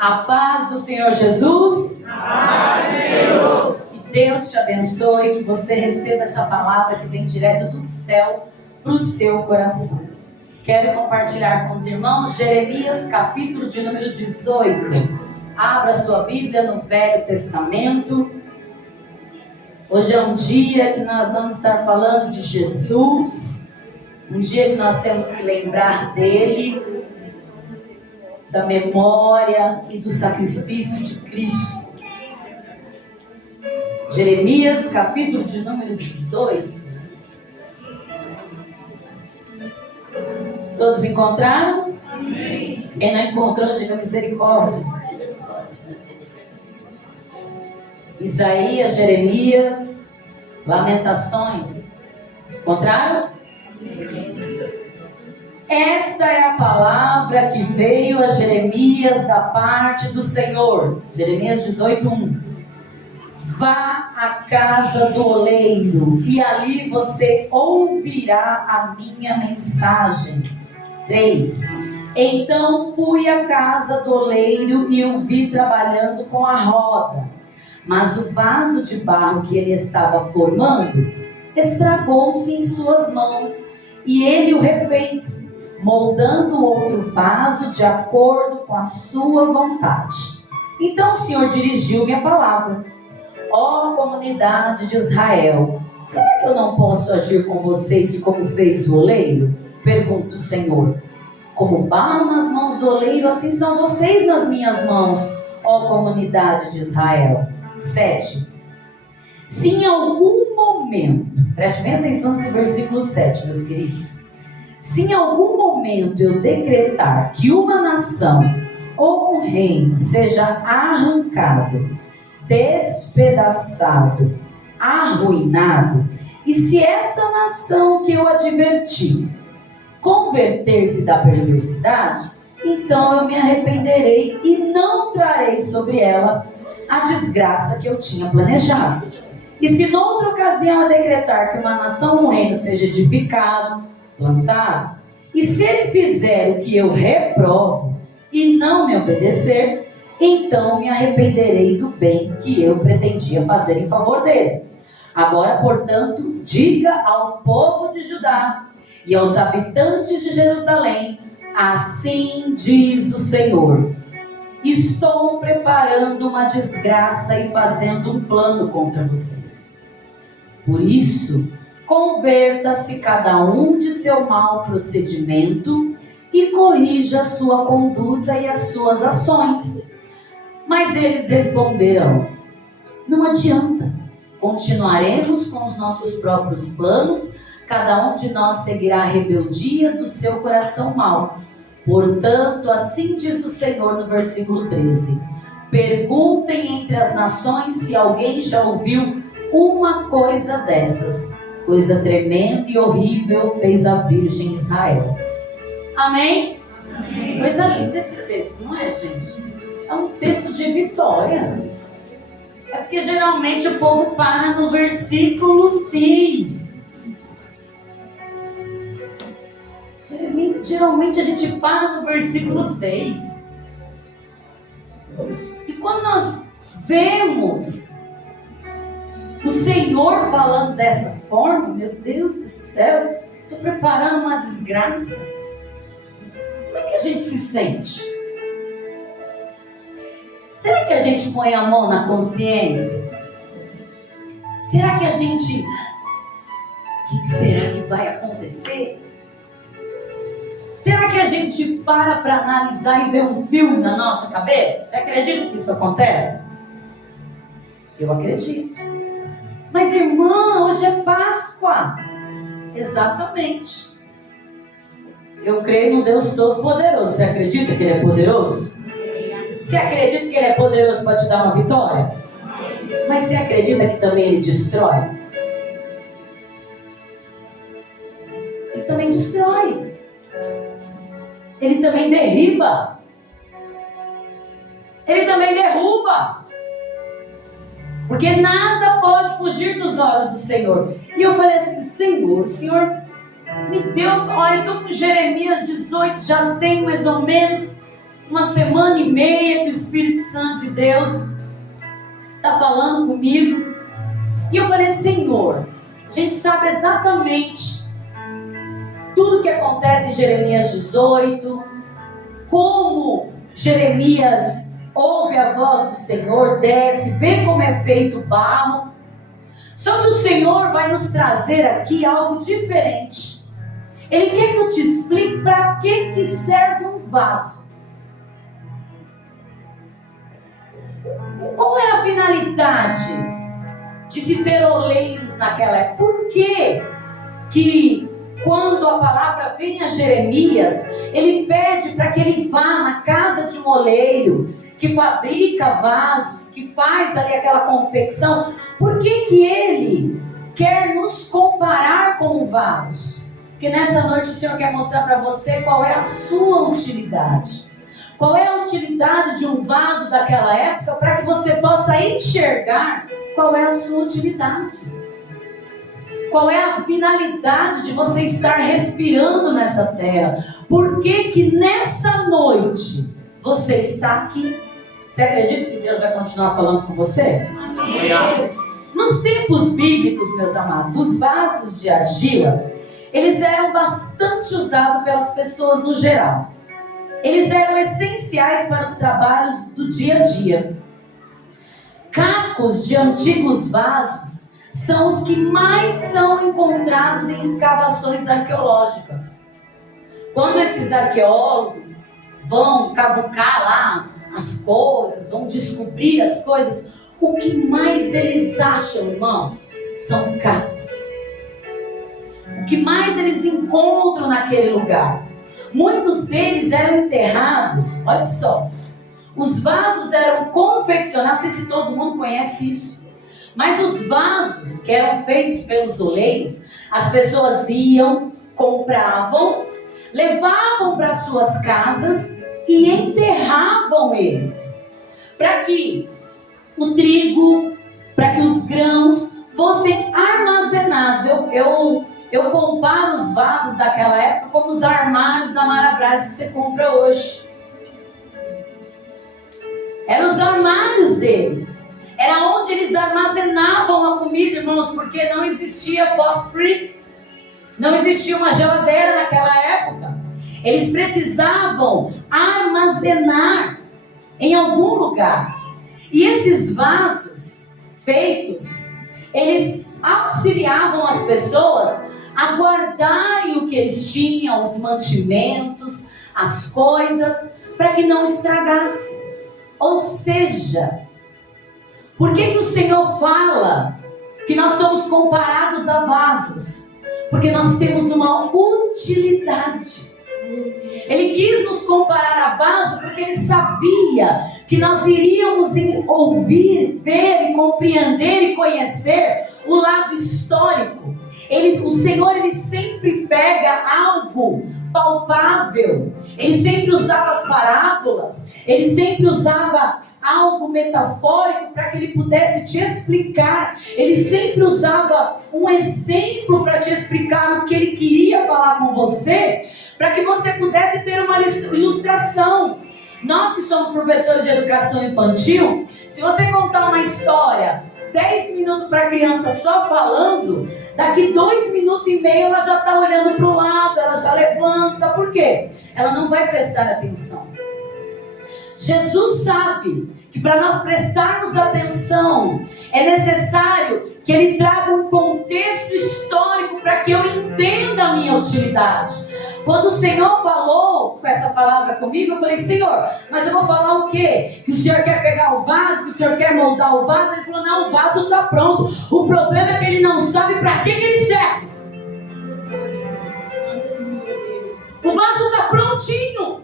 A paz do Senhor Jesus. A paz do Senhor. Que Deus te abençoe, que você receba essa palavra que vem direto do céu para o seu coração. Quero compartilhar com os irmãos Jeremias, capítulo de número 18. Abra sua Bíblia no Velho Testamento. Hoje é um dia que nós vamos estar falando de Jesus. Um dia que nós temos que lembrar dele, da memória e do sacrifício de Cristo. Jeremias, capítulo de número 18. Todos encontraram? Amém. Quem não encontrou, diga misericórdia. Isaías, Jeremias, Lamentações. Encontraram? Esta é a palavra que veio a Jeremias da parte do Senhor. Jeremias 18:1. Vá à casa do oleiro e ali você ouvirá a minha mensagem. 3. Então fui à casa do oleiro e o vi trabalhando com a roda. Mas o vaso de barro que ele estava formando estragou-se em suas mãos e ele o refez, moldando outro vaso de acordo com a sua vontade. Então o Senhor dirigiu-me a palavra: ó comunidade de Israel, será que eu não posso agir com vocês como fez o oleiro? Pergunta o Senhor. Como barro nas mãos do oleiro, assim são vocês nas minhas mãos, ó comunidade de Israel. 7. Se em algum momento, preste bem atenção nesse versículo 7, meus queridos. Se em algum momento eu decretar que uma nação ou um reino seja arrancado, despedaçado, arruinado, e se essa nação que eu adverti converter-se da perversidade, então eu me arrependerei e não trarei sobre ela a desgraça que eu tinha planejado. E se noutra ocasião eu decretar que uma nação ou um reino seja edificado, plantado, e se ele fizer o que eu reprovo e não me obedecer, então me arrependerei do bem que eu pretendia fazer em favor dele. Agora, portanto, diga ao povo de Judá e aos habitantes de Jerusalém: assim diz o Senhor, estou preparando uma desgraça e fazendo um plano contra vocês. Por isso, converta-se cada um de seu mau procedimento e corrija a sua conduta e as suas ações. Mas eles responderão: não adianta, continuaremos com os nossos próprios planos, cada um de nós seguirá a rebeldia do seu coração mau. Portanto, assim diz o Senhor no versículo 13: perguntem entre as nações se alguém já ouviu uma coisa dessas. Coisa tremenda e horrível fez a Virgem Israel. Amém? Amém. Coisa linda esse texto, não é, gente? É um texto de vitória. É porque geralmente o povo para no versículo 6. Geralmente a gente para no versículo 6. E quando nós vemos o Senhor falando dessa forma, meu Deus do céu, estou preparando uma desgraça. Como é que a gente se sente? Será que a gente põe a mão na consciência? Será que a gente... O que será que vai acontecer? Será que a gente para analisar e ver um filme na nossa cabeça? Você acredita que isso acontece? Eu acredito. Mas irmã, hoje é Páscoa. Exatamente. Eu creio no Deus Todo-Poderoso. Você acredita que Ele é poderoso? Você acredita que Ele é poderoso para te dar uma vitória? Mas você acredita que também Ele destrói? Ele também destrói. Ele também derriba. Ele também derruba. Porque nada pode fugir dos olhos do Senhor. E eu falei assim: Senhor, o Senhor me deu... Olha, eu estou com Jeremias 18, já tem mais ou menos uma semana e meia que o Espírito Deus está falando comigo. E eu falei, Senhor, a gente sabe exatamente tudo que acontece em Jeremias 18, como Jeremias ouve a voz do Senhor, desce, vê como é feito o barro. Só que o Senhor vai nos trazer aqui algo diferente. Ele quer que eu te explique para que serve um vaso. Qual era a finalidade de se ter oleiros naquela época? Por que quando a palavra vem a Jeremias, ele pede para que ele vá na casa de um oleiro que fabrica vasos, que faz ali aquela confecção? Por que ele quer nos comparar com o vaso? Porque nessa noite o Senhor quer mostrar para você qual é a sua utilidade. Qual é a utilidade de um vaso daquela época, para que você possa enxergar qual é a sua utilidade. Qual é a finalidade de você estar respirando nessa terra? Por que nessa noite você está aqui? Você acredita que Deus vai continuar falando com você? Amém. Nos tempos bíblicos, meus amados, os vasos de argila, eles eram bastante usados pelas pessoas no geral. Eles eram essenciais para os trabalhos do dia a dia. Cacos de antigos vasos são os que mais são encontrados em escavações arqueológicas. Quando esses arqueólogos vão cavucar lá as coisas, vão descobrir as coisas, o que mais eles acham, irmãos, são cacos. O que mais eles encontram naquele lugar? Muitos deles eram enterrados, olha só. Os vasos eram confeccionados, não sei se todo mundo conhece isso, mas os vasos que eram feitos pelos oleiros, as pessoas iam, compravam, levavam para suas casas e enterravam eles, para que o trigo, para que os grãos fossem armazenados. Eu comparo os vasos daquela época como os armários da Marabras que você compra hoje. Eram os armários deles. Era onde eles armazenavam a comida, irmãos, porque não existia fósforo, não existia uma geladeira naquela época. Eles precisavam armazenar em algum lugar. E esses vasos feitos, eles auxiliavam as pessoas a guardarem o que eles tinham, os mantimentos, as coisas, para que não estragasse. Ou seja, por que o Senhor fala que nós somos comparados a vasos? Porque nós temos uma utilidade. Ele quis nos comparar a vaso porque ele sabia que nós iríamos ouvir, ver, compreender e conhecer o lado histórico. O Senhor, ele sempre pega algo palpável. Ele sempre usava as parábolas. Ele sempre usava algo metafórico para que ele pudesse te explicar. Ele sempre usava um exemplo para te explicar o que ele queria falar com você, para que você pudesse ter uma ilustração. Nós que somos professores de educação infantil, se você contar uma história 10 minutos para a criança só falando, daqui 2 minutos e meio ela já está olhando para o lado, ela já levanta. Por quê? Ela não vai prestar atenção. Jesus sabe que para nós prestarmos atenção é necessário que ele traga um contexto histórico para que eu entenda a minha utilidade. Quando o Senhor falou com essa palavra comigo, eu falei, Senhor, mas eu vou falar o quê? Que o Senhor quer pegar o vaso, que o Senhor quer moldar o vaso? Ele falou, não, o vaso está pronto. O problema é que ele não sabe para que ele serve. O vaso está prontinho.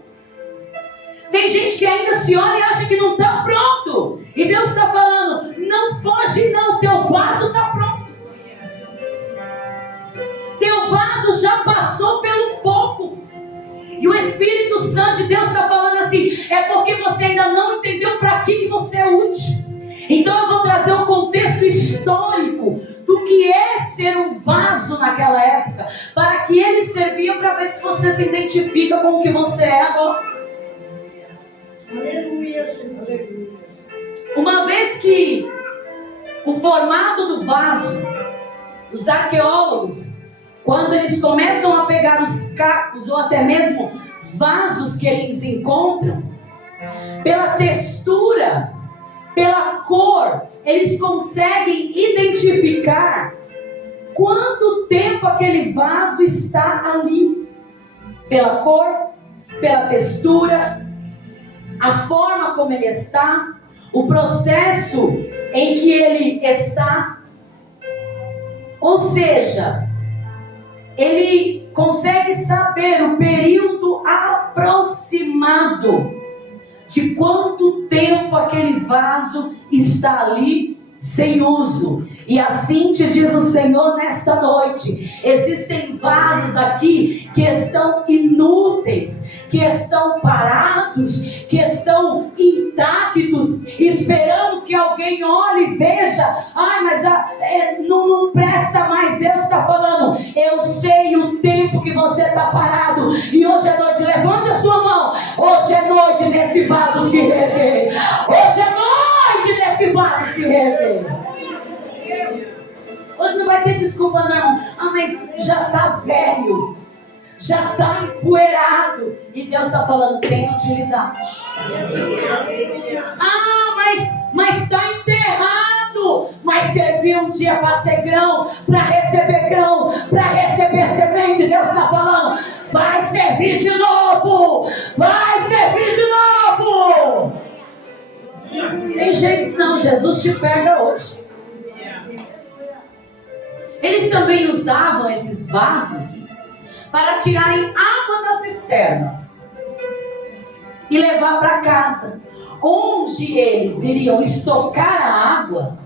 Tem gente que ainda se olha e acha que não está pronto. E Deus está falando, não foge não, teu vaso está pronto. Teu vaso já passou pelo fogo. E o Espírito Santo de Deus está falando assim, é porque você ainda não entendeu para que você é útil. Então eu vou trazer um contexto histórico do que é ser um vaso naquela época, para que ele servia para ver se você se identifica com o que você é agora. Aleluia, Jesus. formato do vaso, os arqueólogos, quando eles começam a pegar os cacos ou até mesmo vasos que eles encontram, pela textura, pela cor, eles conseguem identificar quanto tempo aquele vaso está ali. Pela cor, pela textura, a forma como ele está, o processo em que ele está. Ou seja, ele consegue saber o período aproximado de quanto tempo aquele vaso está ali sem uso. E assim te diz o Senhor nesta noite: existem vasos aqui que estão inúteis, que estão parados, que estão intactos, esperando que alguém olhe e veja: ai, mas não presta mais. Deus está falando: eu sei o tempo que você está parado, e hoje é noite, levante a sua mão, hoje é noite desse vaso se rever, hoje é noite desse vaso se rever. Hoje não vai ter desculpa não. Ah, mas já está velho, já está empoeirado, e Deus está falando: tem utilidade. Ah, mas está enterrado, mas serviu um dia para ser grão, para receber semente. Deus está falando: vai servir de novo, vai servir de novo. Tem jeito não, Jesus te pega hoje. Eles também usavam esses vasos para tirarem água das cisternas e levar para casa, onde eles iriam estocar a água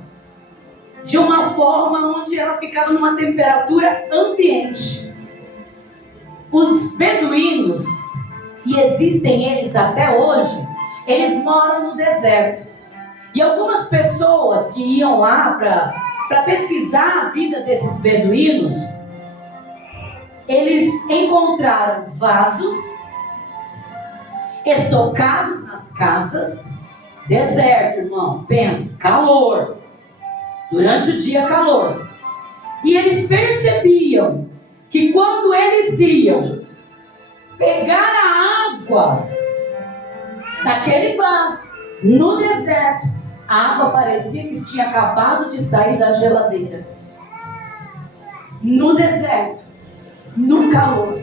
de uma forma onde ela ficava numa temperatura ambiente. Os beduínos, e existem eles até hoje, eles moram no deserto. E algumas pessoas que iam lá para pesquisar a vida desses beduínos, eles encontraram vasos estocados nas casas. Deserto, irmão, pensa, calor, durante o dia calor. E eles percebiam que quando eles iam pegar a água daquele vaso no deserto, a água parecia que tinha acabado de sair da geladeira. No deserto, no calor.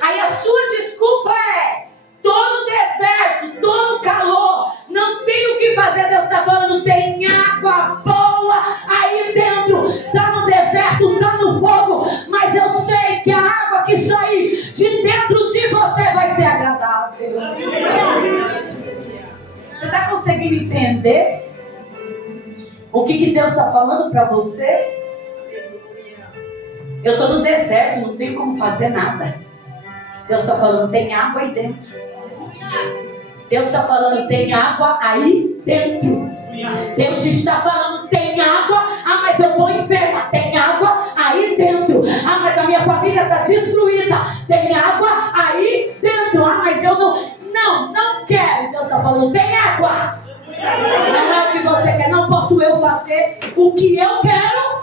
Aí a sua desculpa é: tô no deserto, tô no calor, não tenho o que fazer. Deus está falando: tem água boa aí dentro. Tá no deserto, tá no fogo, mas eu sei que a água que sair de dentro de você vai ser agradável. Você está conseguindo entender o que Deus está falando para você? Eu estou no deserto, não tenho como fazer nada. Deus está falando: tem água aí dentro. Deus está falando: tem água aí dentro. Deus está falando: tem água. Ah, mas eu estou enferma. Tem água aí dentro. Ah, mas a minha família está destruída. Tem água aí dentro. Ah, mas eu não quero. Deus está falando: tem água. Não é o que você quer. Não posso eu fazer o que eu quero.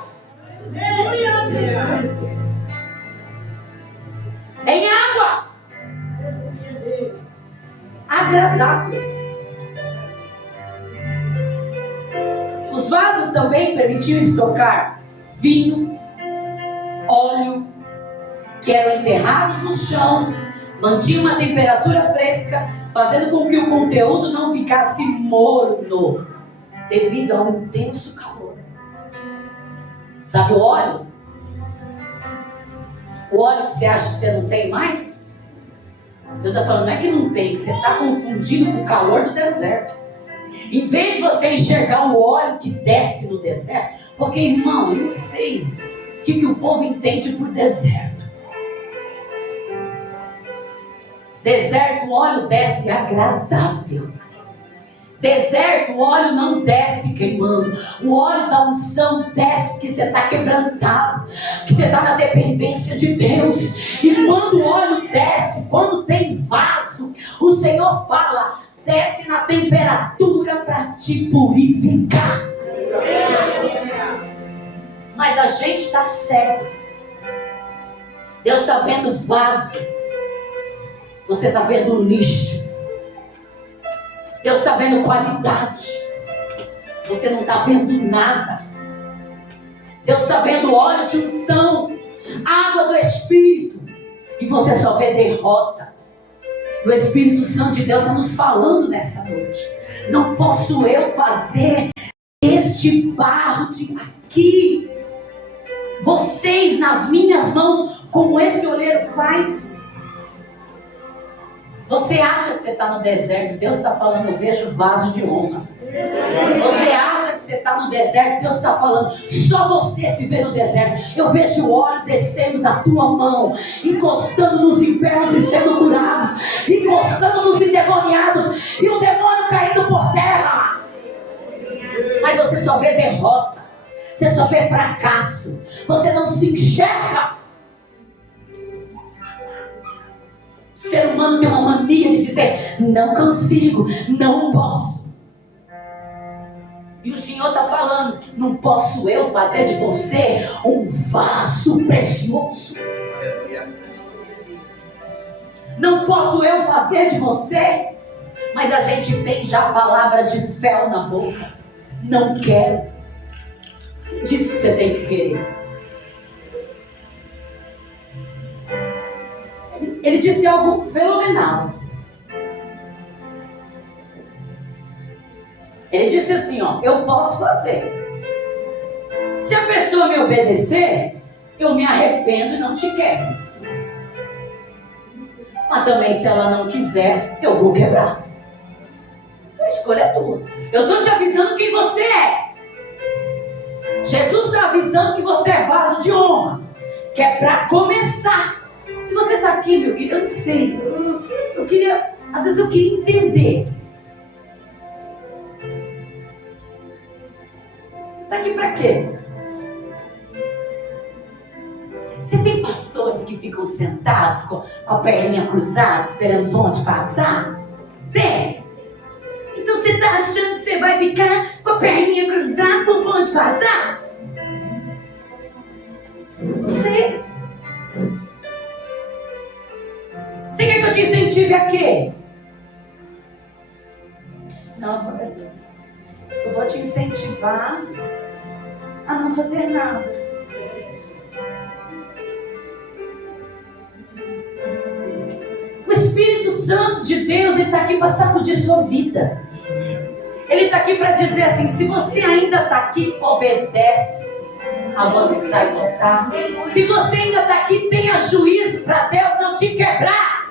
Tem água agradável. Os vasos também permitiam estocar vinho, óleo, que eram enterrados no chão, mantinham uma temperatura fresca, fazendo com que o conteúdo não ficasse morno devido ao intenso calor. Sabe o óleo? O óleo que você acha que você não tem mais? Deus está falando: não é que não tem, que você está confundindo com o calor do deserto. Em vez de você enxergar o óleo que desce no deserto, porque, irmão, eu não sei o que o povo entende por deserto. Deserto, o óleo desce agradável. Deserto, o óleo não desce queimando. O óleo da unção desce porque você está quebrantado, que você está na dependência de Deus. E quando o óleo desce, quando tem vaso, o Senhor fala: desce na temperatura para te purificar. Mas a gente está cego. Deus está vendo vaso. Você está vendo lixo. Deus está vendo qualidade. Você não está vendo nada. Deus está vendo óleo de unção, água do Espírito, e você só vê derrota. O Espírito Santo de Deus está nos falando nessa noite. Não posso eu fazer este barro de aqui, vocês nas minhas mãos, como esse oleiro faz. Você acha que você está no deserto, Deus está falando, eu vejo vaso de honra. Você acha que você está no deserto, Deus está falando, só você se vê no deserto. Eu vejo o óleo descendo da tua mão, encostando nos enfermos e sendo curados, encostando nos endemoniados e o demônio caindo por terra. Mas você só vê derrota, você só vê fracasso, você não se enxerga. O ser humano tem uma mania de dizer, não consigo, não posso. E o Senhor está falando, não posso eu fazer de você um vaso precioso. Não posso eu fazer de você. Mas a gente tem já a palavra de fel na boca. Não quero. Quem disse que você tem que querer? Ele disse algo fenomenal aqui. Ele disse assim, ó, eu posso fazer. Se a pessoa me obedecer, eu me arrependo e não te quero. Mas também se ela não quiser, eu vou quebrar. A escolha é tua. Eu estou te avisando quem você é. Jesus está avisando que você é vaso de honra. Que é para começar. Se você está aqui, meu querido, eu não sei. Eu queria, às vezes eu queria entender. Você está aqui para quê? Você tem pastores que ficam sentados com a perninha cruzada, esperando o bonde passar? Tem. Então você está achando que você vai ficar com a perninha cruzada para o bonde passar? Não sei. Você quer que eu te incentive a quê? Não, eu vou te incentivar a não fazer nada. O Espírito Santo de Deus, ele está aqui para sacudir sua vida. Ele está aqui para dizer assim, se você ainda está aqui, obedece a voz que sai do altar. Se você ainda está aqui, tenha juízo para Deus não te quebrar.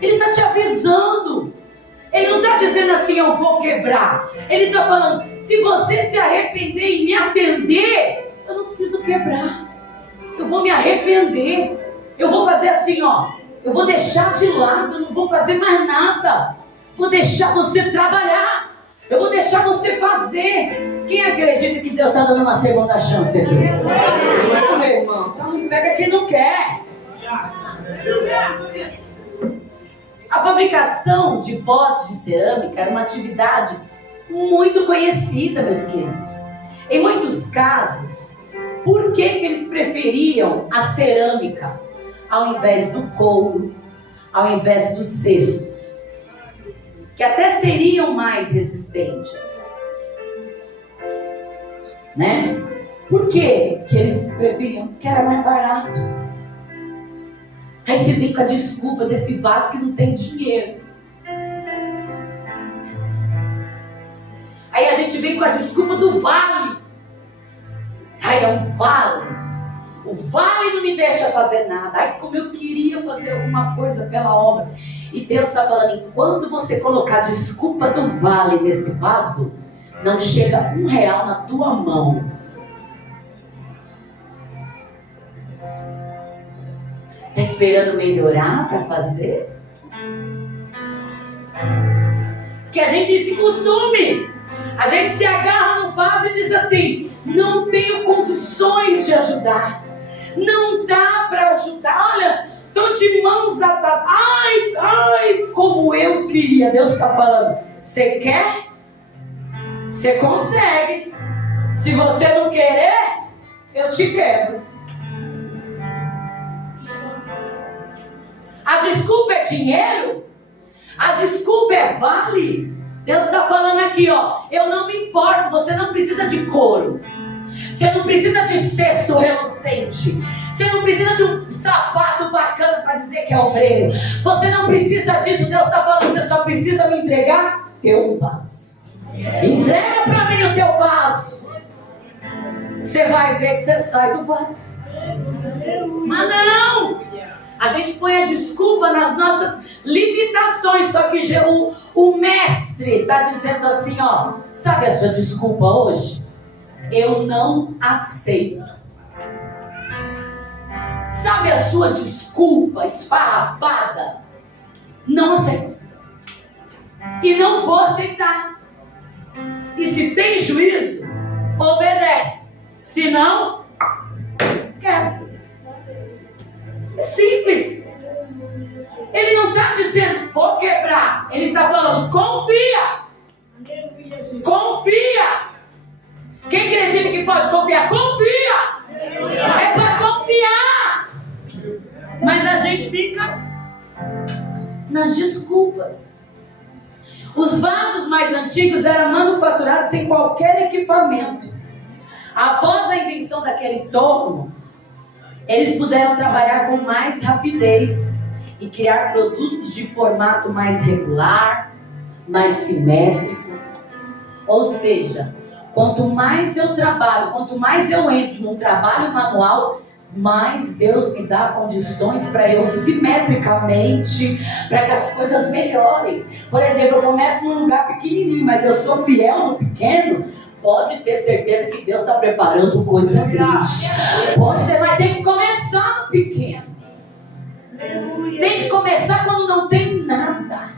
Ele está te avisando. Ele não está dizendo assim, eu vou quebrar. Ele está falando, se você se arrepender e me atender, eu não preciso quebrar. Eu vou me arrepender. Eu vou fazer assim, ó. Eu vou deixar de lado, eu não vou fazer mais nada. Vou deixar você trabalhar. Eu vou deixar você fazer. Quem acredita que Deus está dando uma segunda chance aqui? Não, meu irmão, só não pega quem não quer. A fabricação de potes de cerâmica era uma atividade muito conhecida, meus queridos. Em muitos casos, por que eles preferiam a cerâmica ao invés do couro, ao invés dos cestos, que até seriam mais resistentes, né? Por que eles preferiam? Porque era mais barato. Aí você vem com a desculpa desse vaso que não tem dinheiro. Aí a gente vem com a desculpa do vale. Aí é um vale. O vale não me deixa fazer nada. Ai, como eu queria fazer alguma coisa pela obra. E Deus está falando, enquanto você colocar a desculpa do vale nesse vaso, não chega R$1 na tua mão. Está esperando melhorar para fazer? Porque a gente tem esse costume. A gente se agarra no vaso e diz assim, não tenho condições de ajudar. Não dá para ajudar. Olha, estou de mãos atadas. Ai, como eu queria. Deus está falando, você quer? Você consegue. Se você não querer, eu te quebro. A desculpa é dinheiro? A desculpa é vale? Deus está falando aqui, ó. Eu não me importo, você não precisa de couro. Você não precisa de cesto relucente. Você não precisa de um sapato bacana para dizer que é obreiro. Você não precisa disso. Deus está falando, você só precisa me entregar teu vaso. Entrega para mim o teu vaso. Você vai ver que você sai do vaso. Mas não! A gente põe a desculpa nas nossas limitações. Só que o mestre está dizendo assim, ó. Sabe a sua desculpa hoje? Eu não aceito. Sabe a sua desculpa esfarrapada? Não aceito. E não vou aceitar. E se tem juízo, obedece. Se não, quebra. É simples. Ele não está dizendo, vou quebrar. Ele está falando, confia. Confia. Quem acredita que pode confiar? Confia. É para confiar. Mas a gente fica nas desculpas. Os vasos mais antigos eram manufaturados sem qualquer equipamento. Após a invenção daquele torno, eles puderam trabalhar com mais rapidez e criar produtos de formato mais regular, mais simétrico. Ou seja, quanto mais eu trabalho, quanto mais eu entro num trabalho manual, mais Deus me dá condições para eu simetricamente, para que as coisas melhorem. Por exemplo, eu começo num lugar pequenininho, mas eu sou fiel no pequeno. Pode ter certeza que Deus está preparando coisa grande. Pode ter, mas tem que começar no pequeno. Tem que começar quando não tem nada.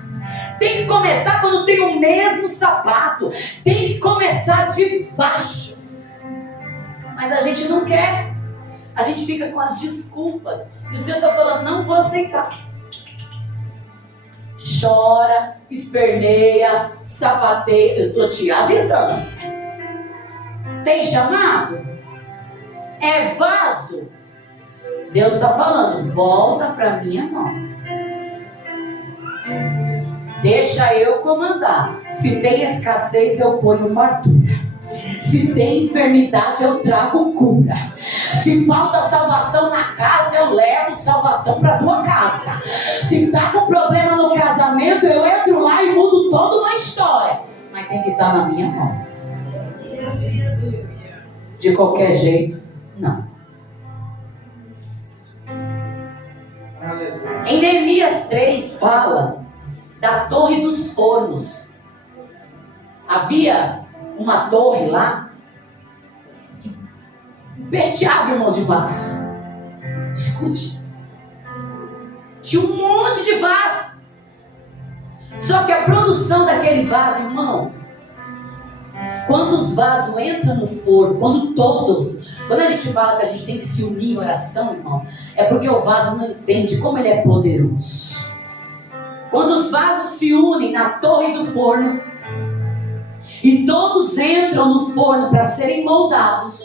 Tem que começar quando tem o mesmo sapato. Tem que começar de baixo. Mas a gente não quer. A gente fica com as desculpas. E o Senhor está falando, não vou aceitar. Chora, esperneia, sapateia. Eu estou te avisando. Tem chamado? É vaso? Deus está falando, volta para minha mão. Deixa eu comandar. Se tem escassez, eu ponho fartura. Se tem enfermidade, eu trago cura. Se falta salvação na casa, eu levo salvação para tua casa. Se está com problema no casamento, eu entro lá e mudo toda uma história. Mas tem que estar na minha mão. De qualquer jeito, não. Em Neemias 3 fala da Torre dos Fornos. Havia uma torre lá que bestiava um monte de vaso. Escute. Tinha um monte de vaso. Só que a produção daquele vaso, irmão, quando os vasos entram no forno, quando a gente fala que a gente tem que se unir em oração, irmão, é porque o vaso não entende como ele é poderoso. Quando os vasos se unem na torre do forno, e todos entram no forno para serem moldados,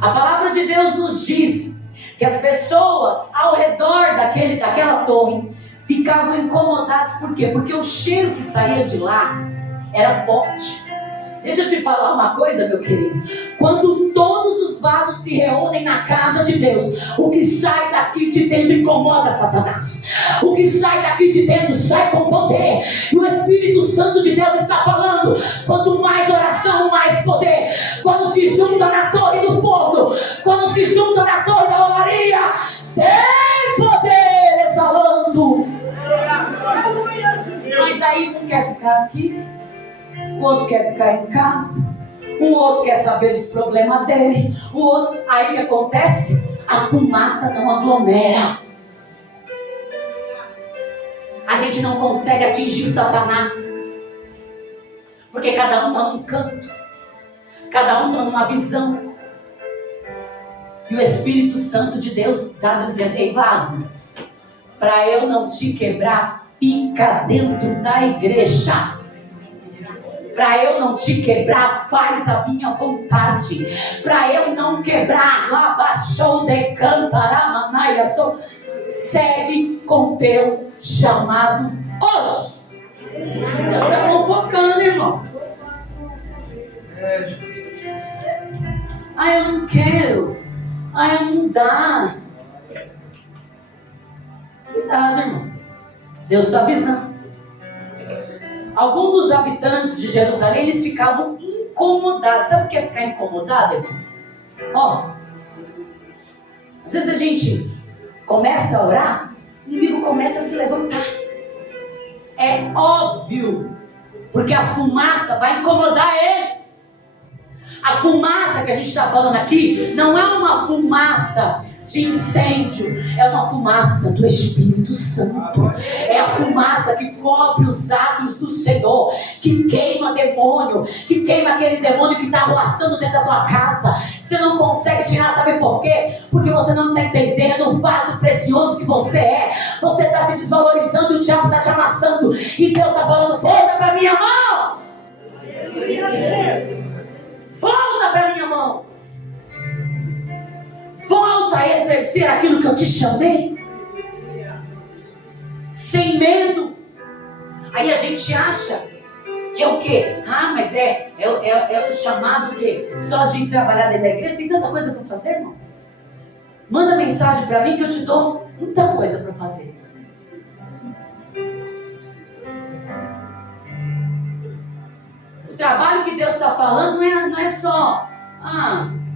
a palavra de Deus nos diz que as pessoas ao redor daquela torre ficavam incomodadas. Por quê? Porque o cheiro que saía de lá era forte. Deixa eu te falar uma coisa, meu querido. Quando todos os vasos se reúnem na casa de Deus, o que sai daqui de dentro incomoda Satanás. O que sai daqui de dentro sai com poder. E o Espírito Santo de Deus está falando, quanto mais oração, mais poder. Quando se junta na torre do forno, quando se junta na torre da olaria, tem poder exalando. Mas aí um quer ficar aqui, o outro quer ficar em casa, o outro quer saber dos problemas dele, o outro, aí o que acontece? A fumaça não aglomera. A gente não consegue atingir Satanás, porque cada um está num canto, cada um está numa visão, e o Espírito Santo de Deus está dizendo, ei vaso, para eu não te quebrar, fica dentro da igreja. Para eu não te quebrar, faz a minha vontade. Para eu não quebrar, labachou de cantaramanaia, segue com teu chamado hoje. Deus está convocando, irmão. Eu não quero. Não dá. Cuidado, irmão. Deus está avisando. Alguns dos habitantes de Jerusalém, eles ficavam incomodados. Sabe o que é ficar incomodado, irmão? Às vezes a gente começa a orar, o inimigo começa a se levantar. É óbvio, porque a fumaça vai incomodar ele. A fumaça que a gente está falando aqui não é uma fumaça de incêndio, é uma fumaça do Espírito Santo. É a fumaça que cobre os atos do Senhor, que queima demônio, que queima aquele demônio que está roçando dentro da tua casa. Você não consegue tirar, sabe por quê? Porque você não está entendendo o vaso precioso que você é. Você está se desvalorizando, o diabo está te amassando, e Deus está falando: volta para minha mão. Volta para minha mão. Volta a exercer aquilo que eu te chamei. Sem medo. Aí a gente acha que é o quê? Mas é o chamado o quê? Só de ir trabalhar dentro da igreja? Tem tanta coisa para fazer, irmão. Manda mensagem para mim que eu te dou muita coisa para fazer. O trabalho que Deus está falando não é só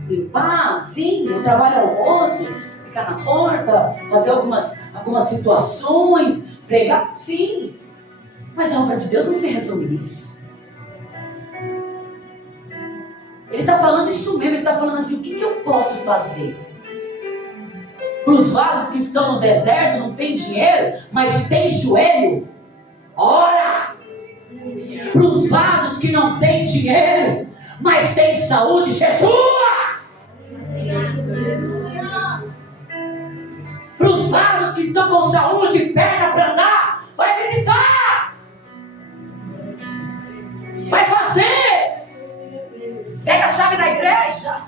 limpar, sim, o trabalho almoço, ficar na porta, fazer algumas situações, pregar, sim. Mas a obra de Deus não se resume nisso. Ele está falando isso mesmo, ele está falando assim: o que eu posso fazer? Para os vasos que estão no deserto, não tem dinheiro, mas tem joelho, ora! Para os vasos que não tem dinheiro, mas tem saúde, jejua! Para os vasos que estão com saúde e perna para andar, vai visitar! Vai fazer! Pega a chave da igreja,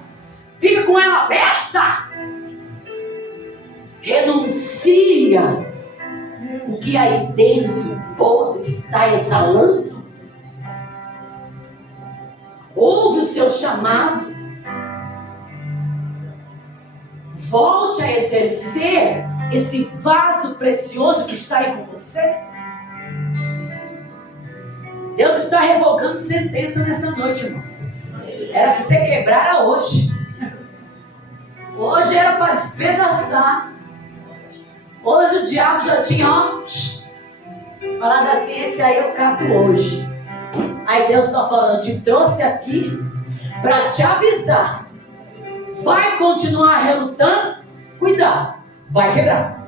fica com ela aberta, renuncia o que aí dentro todo está exalando. Ouve o seu chamado. Volte a exercer esse vaso precioso que está aí com você. Deus está revogando sentença nessa noite, irmão. Era para você quebrar hoje. Hoje era para despedaçar. Hoje o diabo já tinha, falado assim: esse aí eu cato hoje. Aí Deus está falando: te trouxe aqui para te avisar. Vai continuar relutando? Cuidado, vai quebrar.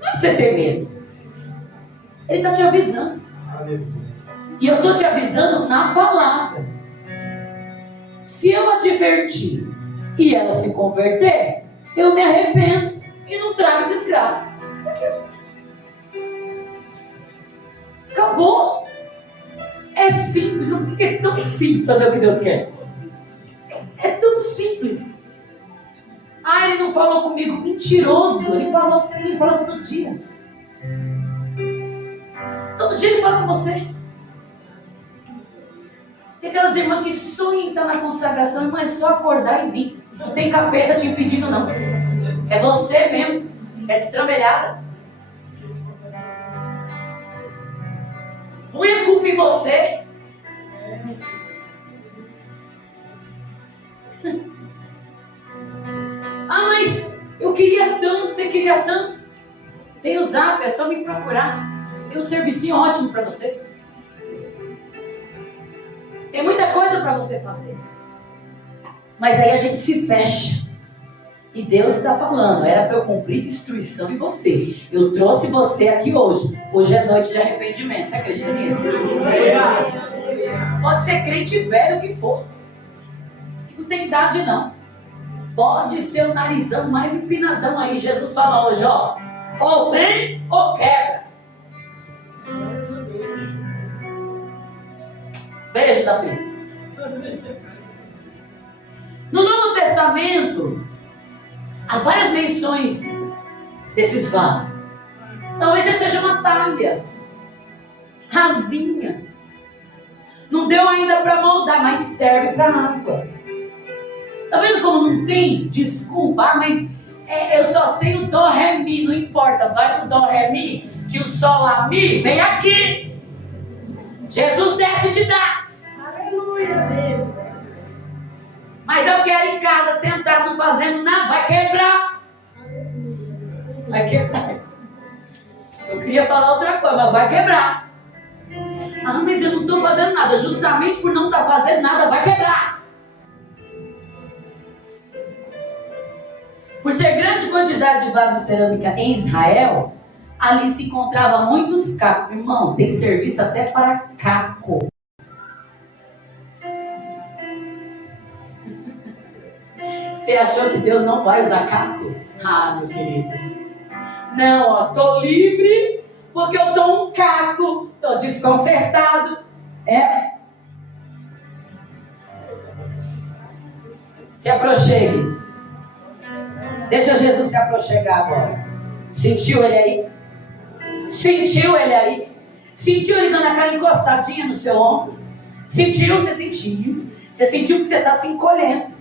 Não é pra você ter medo. Ele está te avisando. E eu estou te avisando na palavra. Se eu advertir e ela se converter, eu me arrependo e não trago desgraça. Acabou. É simples. Por que é tão simples fazer o que Deus quer? É tão simples. Ele não falou comigo. Mentiroso. Ele falou sim, ele fala todo dia. Todo dia ele fala com você. Tem aquelas irmãs que sonham em estar na consagração, irmã, é só acordar e vir. Não tem capeta te impedindo, não. É você mesmo, que é destrambelhada. Põe a culpa em você. Mas eu queria tanto, você queria tanto. Tem o Zap, é só me procurar. Tem um servicinho ótimo para você. Tem muita coisa para você fazer. Mas aí a gente se fecha. E Deus está falando: era para eu cumprir destruição em você. Eu trouxe você aqui hoje. Hoje é noite de arrependimento. Você acredita nisso? Pode ser crente velho que for. Não tem idade não. Pode ser o narizão mais empinadão aí. Jesus fala hoje, ou vem ou quebra. da pena. No Novo Testamento, há várias menções desses vasos. Talvez esse seja uma talha rasinha. Não deu ainda para moldar, mas serve para água. Tá vendo como não tem desculpa? Ah, mas eu só sei o dó, ré, mi. Não importa, vai pro dó, ré, mi, que o sol, lá, mi, vem aqui. Jesus desce e te dá. Aleluia, Deus. Mas eu quero em casa, sentado, não fazendo nada, vai quebrar. Vai quebrar. Eu queria falar outra coisa, mas vai quebrar. Ah, mas eu não estou fazendo nada. Justamente por não estar fazendo nada, vai quebrar. Por ser grande quantidade de vasos de cerâmica em Israel, ali se encontrava muitos cacos. Irmão, tem serviço até para caco. Você achou que Deus não vai usar caco? Ah, meu querido. Não, ó, tô livre porque eu tô um caco, tô desconcertado. Se aproxime. Deixa Jesus se aproximar agora. Sentiu ele aí? Sentiu ele aí? Sentiu ele dando aquela encostadinha no seu ombro? Sentiu? Você sentiu? Você sentiu que você está se encolhendo?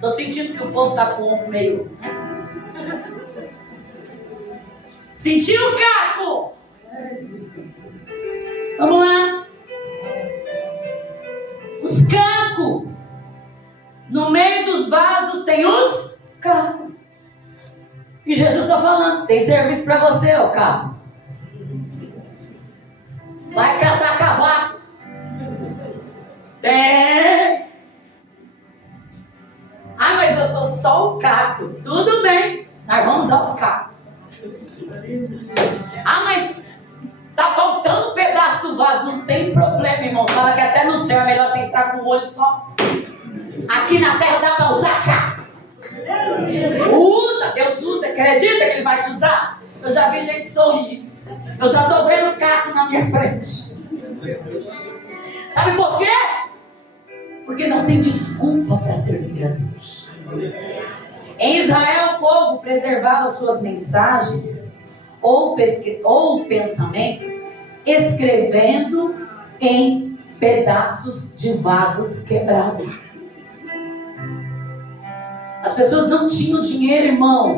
Tô sentindo que o povo está com o ombro meio... Sentiu, Caco? Vamos lá. Os cacos. No meio dos vasos tem os cacos. E Jesus está falando, tem serviço para você, ô Caco. Vai catar cavaco. Tem. Ah, mas eu tô só um caco. Tudo bem, nós vamos usar os cacos. Ah, mas tá faltando um pedaço do vaso. Não tem problema, irmão. Fala que até no céu é melhor você entrar com o olho só. Aqui na terra dá pra usar caco. Usa, Deus usa. Acredita que Ele vai te usar? Eu já vi gente sorrir. Eu já tô vendo caco na minha frente. Sabe por quê? Porque não tem desculpa para servir a Deus. Em Israel, o povo preservava suas mensagens ou pensamentos escrevendo em pedaços de vasos quebrados. As pessoas não tinham dinheiro, irmãos,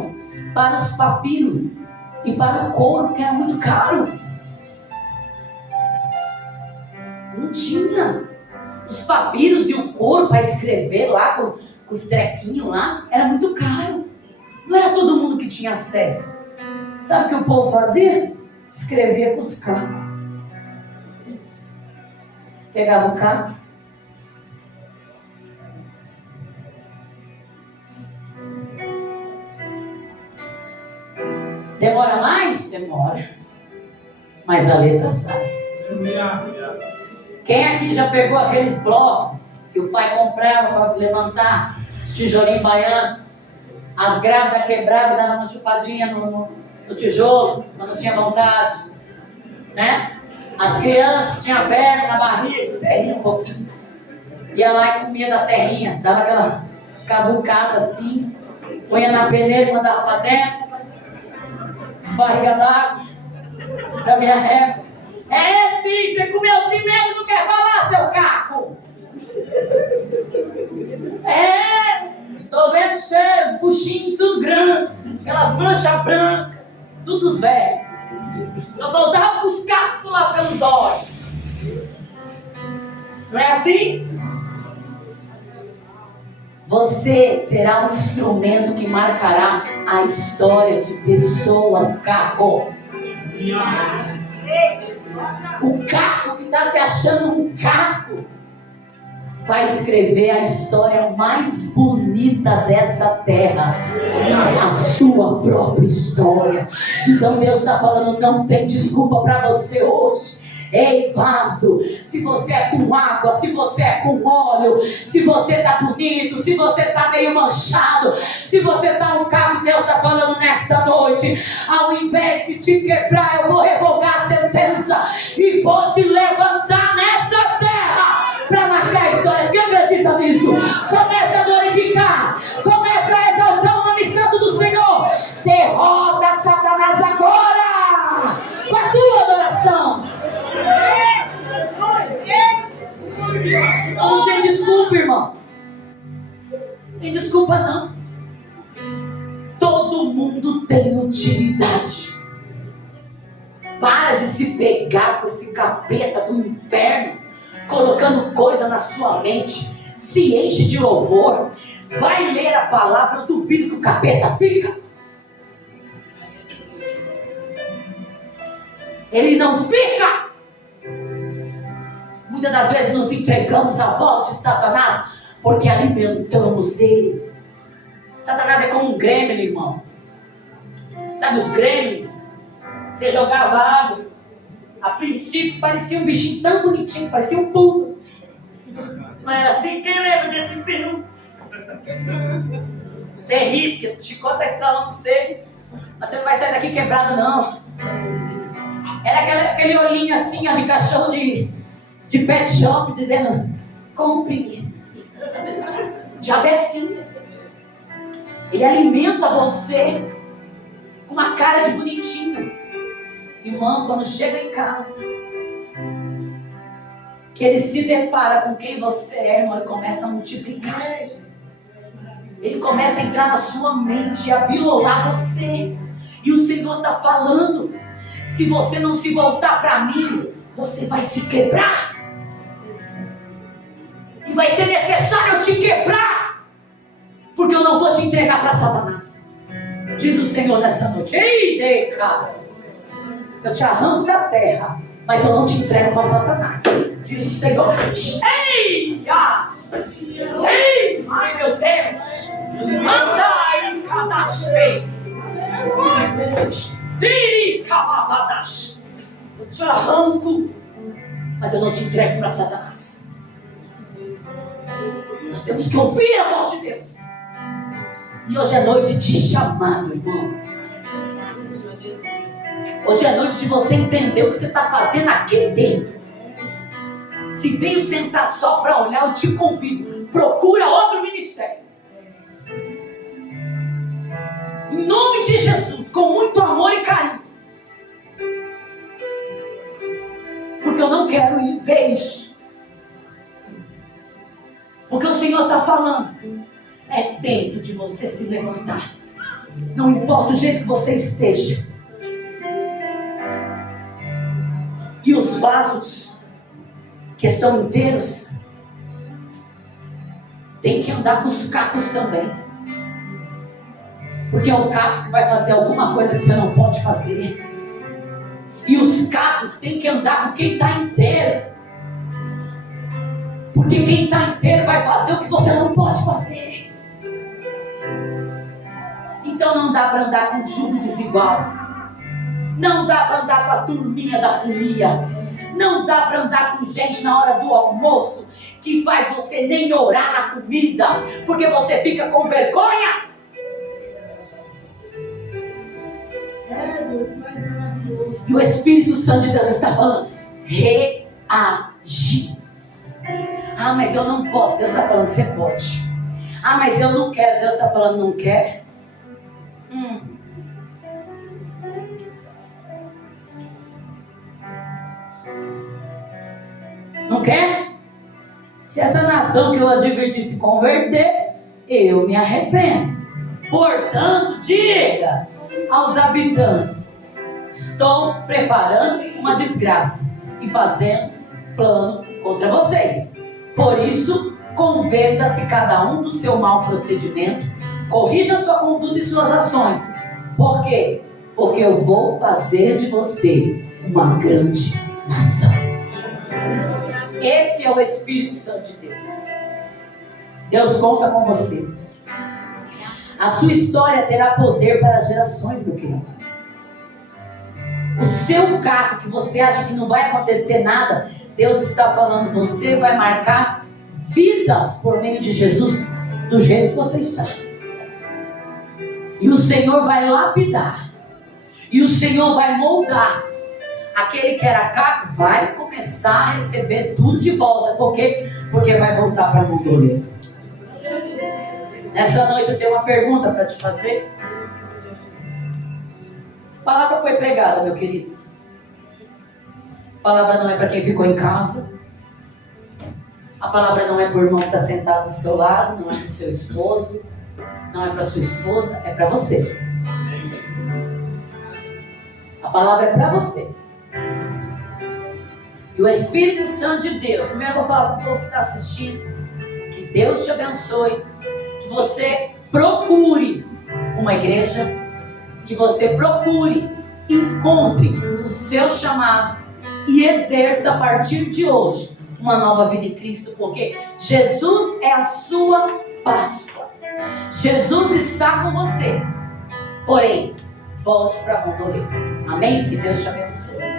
para os papiros e para o couro, que era muito caro. Não tinha. Os papiros e o couro para escrever lá com os trequinhos lá, era muito caro. Não era todo mundo que tinha acesso. Sabe o que o povo fazia? Escrevia com os cacos. Pegava o caco. Demora mais? Demora. Mas a letra sai. Quem aqui já pegou aqueles blocos que o pai comprava para levantar os tijolinhos baianos? As grávidas quebravam, davam uma chupadinha no tijolo, quando não tinha vontade, né? As crianças que tinham verme na barriga, você ria um pouquinho, ia lá e comia da terrinha, dava aquela cavucada assim, punha na peneira e mandava para dentro, as barrigas d'água da minha época. É, sim, você comeu cimento e não quer falar, seu caco. Tô vendo cheio, os buchinhos tudo grande, aquelas manchas brancas, tudo os velhos. Só faltava buscar pular pelos olhos. Não é assim? Você será um instrumento que marcará a história de pessoas, caco. O caco que está se achando um caco vai escrever a história mais bonita dessa terra, a sua própria história. Então Deus está falando, não tem desculpa para você hoje. Ei, vaso, se você é com água, se você é com óleo, se você está bonito, se você está meio manchado, se você está um caco, Deus está falando nesta noite, ao invés de te quebrar, eu vou revogar a sentença e vou te levantar nessa terra para disso. Começa a glorificar. Começa a exaltar o nome santo do Senhor. Derrota Satanás agora com a tua adoração. Não tem desculpa, irmão. Não tem desculpa, não. Todo mundo tem utilidade. Para de se pegar com esse capeta do inferno, colocando coisa na sua mente. Se enche de louvor. Vai ler a palavra. Eu duvido que o capeta fica. Ele não fica. Muitas das vezes nos entregamos à voz de Satanás porque alimentamos ele. Satanás é como um gremlin, irmão. Sabe os gremlins? Você jogava água. A princípio parecia um bichinho tão bonitinho, parecia um pulo. Mas era assim, quem lembra desse peru? Você ri, porque o chicote está estralando pra você. Mas você não vai sair daqui quebrado, não. Era aquele olhinho assim, ó, de cachorro de pet shop, dizendo: compre-me. Diabo é assim. Ele alimenta você com uma cara de bonitinho. Irmão, quando chega em casa, que ele se depara com quem você é, irmão, ele começa a multiplicar. Ele começa a entrar na sua mente, a violar você. E o Senhor está falando: se você não se voltar para mim, você vai se quebrar. E vai ser necessário eu te quebrar, porque eu não vou te entregar para Satanás. Diz o Senhor nessa noite: ei, Decas, eu te arranco da terra, mas eu não te entrego para Satanás. Diz o Senhor: ei, ei, ai meu Deus, manda aí cada cheio. Eu te arranco, mas eu não te entrego para Satanás. Nós temos que ouvir a voz de Deus. E hoje é noite de chamado, irmão. Hoje é noite de você entender o que você está fazendo aqui dentro. Se veio sentar só para olhar, eu te convido: procura outro ministério. Em nome de Jesus, com muito amor e carinho. Porque eu não quero ver isso. Porque o Senhor está falando: é tempo de você se levantar. Não importa o jeito que você esteja. E os vasos que estão inteiros tem que andar com os cacos também. Porque é o caco que vai fazer alguma coisa que você não pode fazer. E os cacos têm que andar com quem está inteiro. Porque quem está inteiro vai fazer o que você não pode fazer. Então não dá para andar com um jugo desigual. Não dá para andar com a turminha da folia. Não dá para andar com gente na hora do almoço que faz você nem orar na comida, porque você fica com vergonha. Deus, mais maravilhoso. E o Espírito Santo de Deus está falando: reagir. Ah, mas eu não posso. Deus está falando: você pode. Ah, mas eu não quero. Deus está falando: não quer. Não quer? Se essa nação que eu adverti se converter, eu me arrependo. Portanto, diga aos habitantes: estou preparando uma desgraça e fazendo plano contra vocês. Por isso, converta-se cada um do seu mau procedimento, corrija sua conduta e suas ações. Por quê? Porque eu vou fazer de você uma grande nação. Esse é o Espírito Santo de Deus. Deus conta com você. A sua história terá poder para gerações, meu querido. O seu caco que você acha que não vai acontecer nada, Deus está falando: você vai marcar vidas por meio de Jesus do jeito que você está. E o Senhor vai lapidar. E o Senhor vai moldar Aquele que era caco vai começar a receber tudo de volta. Por quê? Porque vai voltar para a mão do oleiro. Nessa noite eu tenho uma pergunta para te fazer. A palavra foi pregada, meu querido. A palavra não é para quem ficou em casa. A palavra não é para o irmão que está sentado do seu lado. Não é para o seu esposo. Não é para sua esposa. É para você. A palavra é para você. E o Espírito Santo de Deus, primeiro eu vou falar com o povo que está assistindo, que Deus te abençoe, que você procure uma igreja, que você procure, encontre o seu chamado e exerça a partir de hoje uma nova vida em Cristo, porque Jesus é a sua Páscoa. Jesus está com você. Porém, volte para a mão do oleiro. Amém? Que Deus te abençoe.